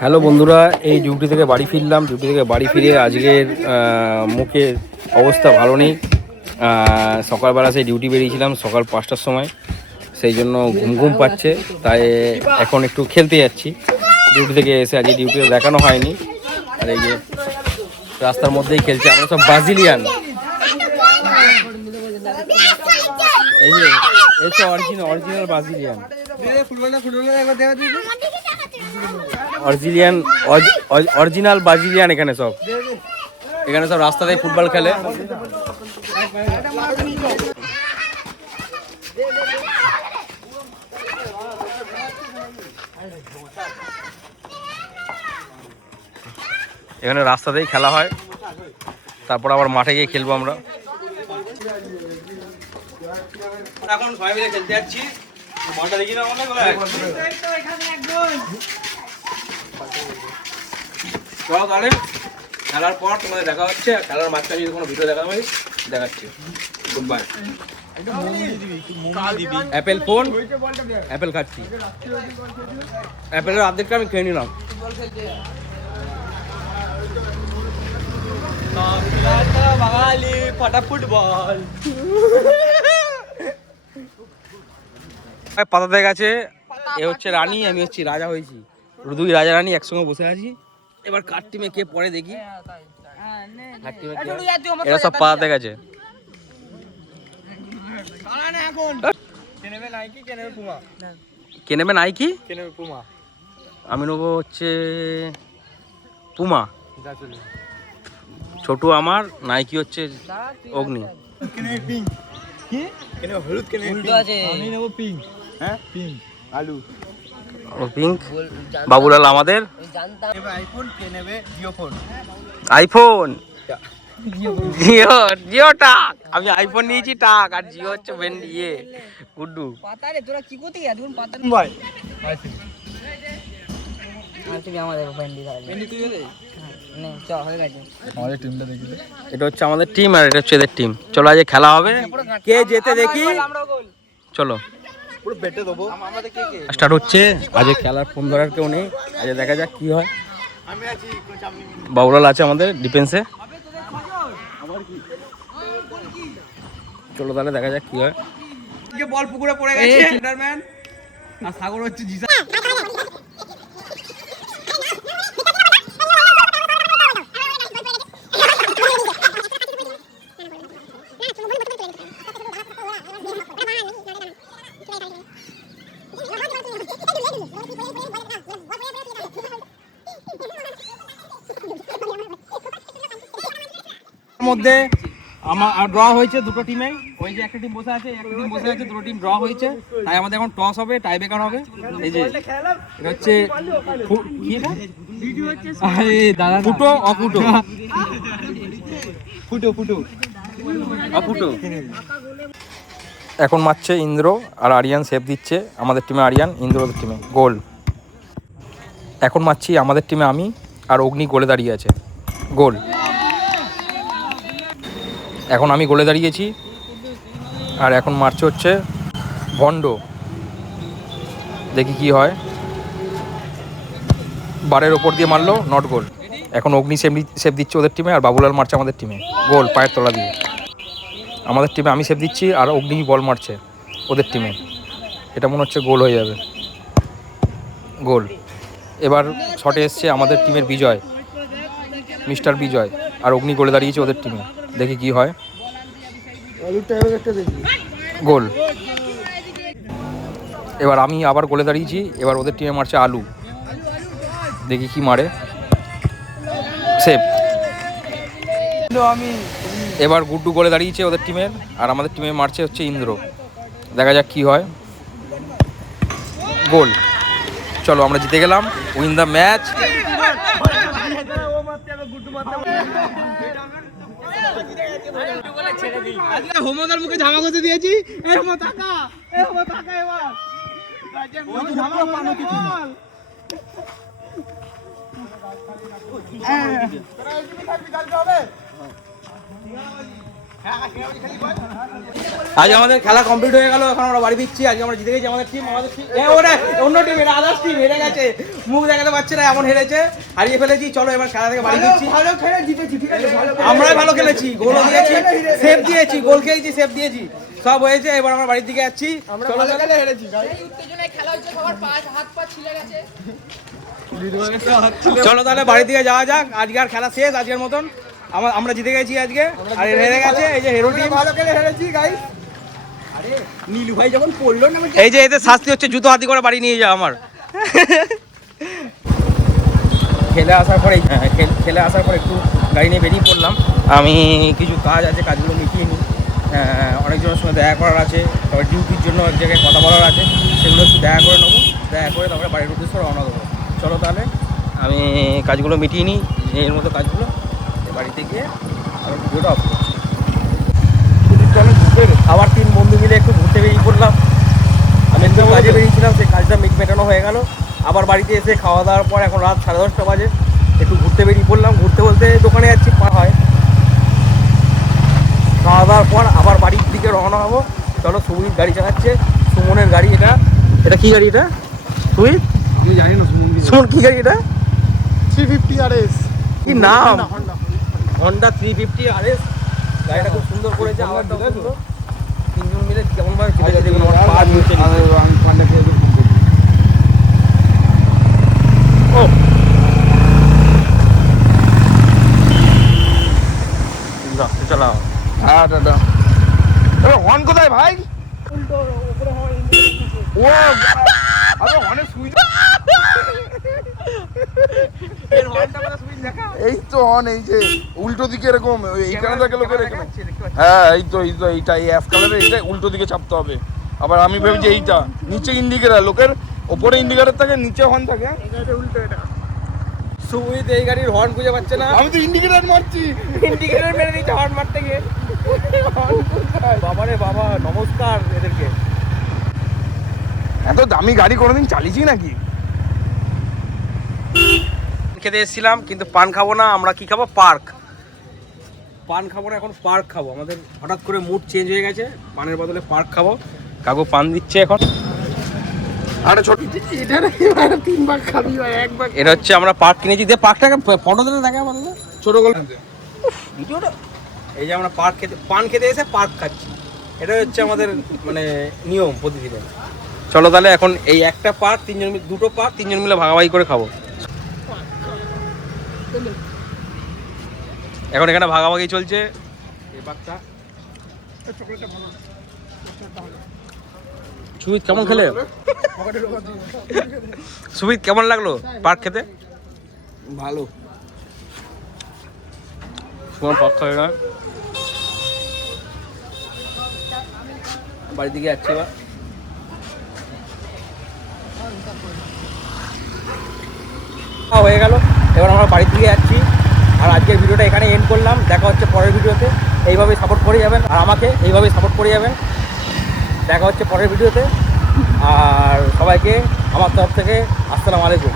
Hello বন্ধুরা, এই duty থেকে বাড়ি ফিরলাম। ডিউটি থেকে বাড়ি ফিরে আজকের মুখের অবস্থা ভালো নেই। সকালবেলা সেই ডিউটি বেরিয়েছিলাম সকাল 5টার সময়, সেই জন্য ঘুম ঘুম পাচ্ছে। তাই এখন একটু খেলতে যাচ্ছি। ডিউটি থেকে এসে আজকে ডিউটিতে দেখানো হয়নি। আর এই যে রাস্তার মধ্যেই খেলছে, আমরা সব ব্রাজিলিয়ান। এই যে এসে অরিজিনাল ব্রাজিলিয়ান, অরিজিনাল ব্রাজিলিয়ান। এখানে সব রাস্তাতেই ফুটবল খেলে। এখানে রাস্তাতেই খেলা হয়, তারপর আবার মাঠে গিয়ে খেলবো আমরা। এখন সবাই মিলে খেলতে যাচ্ছি। বলটা দেখি না, চলো তাহলে খেলার পর তোমাদের দেখা হচ্ছে। খেলার মাঝখানে যদি কোনো ভিডিও দেখানো হয় দেখাচ্ছি। Good bye. Apple phone, Apple খাচ্ছি। অ্যাপেলের অর্ধেকটা আমি খেয়ে নিলাম। ফুটবল পাতাতে গেছে। এ হচ্ছে রানী, আমি হচ্ছি রাজা হয়েছি। দুই রাজা রানী একসঙ্গে বসে আছি। এবার কার টিমে কে পড়ে দেখি। এরা সব পাতাতে গেছে। কে নেবে নাইকি? আমি নেবো হচ্ছে পুমা। ছোট আমার, নাইকি হচ্ছে অগ্নি। বাবুলাল আমাদের আইফোন, জিও টাক। আমি আইফোন নিয়েছি টাক, আর জিও হচ্ছে ইয়ে গুড্ডু। এটা হচ্ছে আমাদের টিম আর এটা হচ্ছে এদের টিম। চলো আজ খেলা হবে, কে যেতে দেখি। চলো স্টার্ট হচ্ছে। আজ খেলার ফোন ধরার কেউ নেই, আজ দেখা যাক কি হয়। বাবুলাল আছে আমাদের ডিফেন্সে। চলো তাহলে দেখা যাক কি হয়। বল পুকুরে পড়ে গেছে স্পাইডারম্যান, আর সাগর হচ্ছে জিসা। মধ্যে আমার ড্র হয়েছে দুটো টিমে। ওই যে একটা টিম বসে আছে, একটা টিম বসে আছে, দুটো টিম ড্র হয়েছে। তাই আমাদের এখন টস হবে, টাই ব্রেকার হবে। এই যে এটা হচ্ছে কি, এটা আরে দাদা ফুটো অফুটো, ফুটো ফুটো অফুটো। এখন মারছে ইন্দ্র আর আরিয়ান সেভ দিচ্ছে। আমাদের টিমে আরিয়ান, ইন্দ্রদের টিমে গোল। এখন মারছি আমাদের টিমে আমি আর অগ্নি গোলে দাঁড়িয়ে আছে। গোল। এখন আমি গোলে দাঁড়িয়েছি আর এখন মারছে হচ্ছে ভন্ড। দেখি কি হয়। বারের ওপর দিয়ে মারলো, নট গোল। এখন অগ্নি সেভ দিচ্ছে ওদের টিমে আর বাবুলাল মারছে আমাদের টিমে। গোল পায়ের তলা দিয়ে। আমাদের টিমে আমি সেভ দিচ্ছি আর অগ্নি বল মারছে ওদের টিমে। এটা মনে হচ্ছে গোল হয়ে যাবে। গোল। এবার শটে এসছে আমাদের টিমের বিজয়, মিস্টার বিজয়, আর অগ্নি গোলে দাঁড়িয়েছে ওদের টিমে। দেখি কি হয়। গোল। এবার আমি আবার গোলে দাঁড়িয়েছি। এবার ওদের টিমে মারছে আলু। দেখি কি মারে। সেভ। এবার গুড্ডু গোলে দাঁড়িয়েছে ওদের টিমের, আর আমাদের টিমে মারছে হচ্ছে ইন্দ্র। দেখা যাক কি হয়। গোল। চলো আমরা জিতে গেলাম। Win the match. হোমদার মুখে ধামা করতে দিয়েছি। আজ আমাদের খেলা কমপ্লিট হয়ে গেল, এখন আমরা বাড়ি ফিরছি। আজকে আমরা জিতে গেছি, আমাদের টিম অন্য টিম, এটা আদার্স টিম হেরে গেছে, মুখ দেখাতে পারছে না, এমন হেরেছে, হারিয়ে ফেলেছি। চলো এবার খেলা থেকে বাড়ি ফিরছি। আমরাই ভালো খেলেছি, গোলও দিয়েছি, সেভ দিয়েছি, গোল খেয়েছি, সেভ দিয়েছি, সব হয়েছে। এবার আমরা বাড়ির দিকে যাচ্ছি। চলো তাহলে বাড়ির দিকে যাওয়া যাক। আজকে আর খেলা শেষ, আজকের মতন। আমরা জিতে গেছি আজকে, আর হেরে গেছে এই যে হিরো টিম। ভালো খেলে হেরেছি গাইস। আরে নীলু ভাই যখন পড়লো না, এই যে এতে শাস্তি হচ্ছে জুতো হাতি করে বাড়ি নিয়ে যাও আমার। খেলে আসার পরে একটু গাড়ি নিয়ে বেরিয়ে পড়লাম। আমি কিছু কাজ আছে, কাজগুলো মিটিয়ে নিই। অনেকজনের সঙ্গে দেখা করার আছে, তবে ডিউটির জন্য এক জায়গায় কথা বলার আছে, সেগুলো একটু দেখা করে নেবো। দেখা করে তারপরে বাড়ির উদ্দেশ্যে রওনা দেবো। চলো তাহলে আমি কাজগুলো মিটিয়ে নিই, এর মতো কাজগুলো, বাড়িতে গিয়ে আবার ভিডিওটা অফ করছি। আবার 3 বন্ধু মিলে একটু ঘুরতে বেরিয়ে পড়লাম। আমি একটু কাজে বেরিয়েছিলাম, সেই কাজটা মেটানো হয়ে গেল। আবার বাড়িতে এসে খাওয়া দাওয়ার পর এখন রাত 10:30 বাজে, একটু ঘুরতে বেরিয়ে পড়লাম। ঘুরতে বলতে দোকানে যাচ্ছি, হয় খাওয়া দাওয়ার পর আবার বাড়ির দিকে রওনা হবো। চলো, সুমিত গাড়ি চালাচ্ছে, সুমনের গাড়ি। এটা কি গাড়ি? এটা সুমিত জানি না। সুমন কি গাড়ি এটা? 350 RS। কি নাম? Honda 350 RS। গাড়িটা খুব সুন্দর করেছে, আওয়াজটাও সুন্দর। 3 জন মিলে কেমন ভাবে চেপেছে দেখুন, আমার পা নিচে। ও চালাও। হ্যাঁ দাদা, হর্ন কোথায় ভাই? ও আরে হর্নের সুইচ, এই তো হর্ন, এই যে উল্টো দিকে এরকম এইখানে থাকে লোকের এখানে। হ্যাঁ এই তো এইটা, এই অ্যাশ কালারের, এইটা উল্টো দিকে চাপতে হবে। আবার আমি ভেবেছি এইটা নিচে ইন্ডিকেটার, লোকের ওপরে ইন্ডিকেটার থাকে, নিচে হর্ন থাকে, উল্টো এটা। সুমিত এই গাড়ির হর্ন খুঁজে পাচ্ছে না। আমি তো ইন্ডিকেটার মারছি, ইন্ডিকেটার মেরে দিচ্ছে হর্ন মারতে গিয়ে। বাবারে বাবা, নমস্কার এদেরকে। এত দামি গাড়ি কোনোদিন চালিয়েছি নাকি? খেতে এসেছিলাম, কিন্তু পান খাবো না। আমরা কি খাবো? পান খাবো না, এখন পার্ক খাবো। আমাদের হঠাৎ করে মুড চেঞ্জ হয়ে গেছে, পানের বদলে পার্ক খাবো। কাকু পান দিচ্ছে এখন। আরে ছোট, এটা 3 ভাগ খাবি ভাই, 1 ভাগ। এটা হচ্ছে আমরা পার্ক কিনেছি। দিয়ে পার্কটাকে ফটো দিলে দেখে আমাদের ছোট গল্প ভিডিওটা। এই যে আমরা পান খেতে এসে পার্ক খাচ্ছি, এটা হচ্ছে আমাদের মানে নিয়ম প্রতিদিনের। চলো তাহলে এখন এই একটা পার্ক 3 জন, দুটো পার্ক 3 জন মিলে ভাগাভাগি করে খাবো। এখন এখানে ভাগাভাগি চলছে। এই পার্কটা সুমিত কেমন খেলে? সুমিত কেমন লাগলো পার্ক খেতে? ভালো। তোমার পার্ক খাবে না? বাড়ির দিকে যাচ্ছি এবার। হয়ে গেল, এবার আমরা বাড়ির দিকে যাচ্ছি। আর আজকের ভিডিওটা এখানে এন্ড করলাম। দেখা হচ্ছে পরের ভিডিওতে। এইভাবেই সাপোর্ট করে যাবেন, আর আমাকে এইভাবেই সাপোর্ট করে যাবেন। দেখা হচ্ছে পরের ভিডিওতে। আর সবাইকে আমার তরফ থেকে আসসালামু আলাইকুম।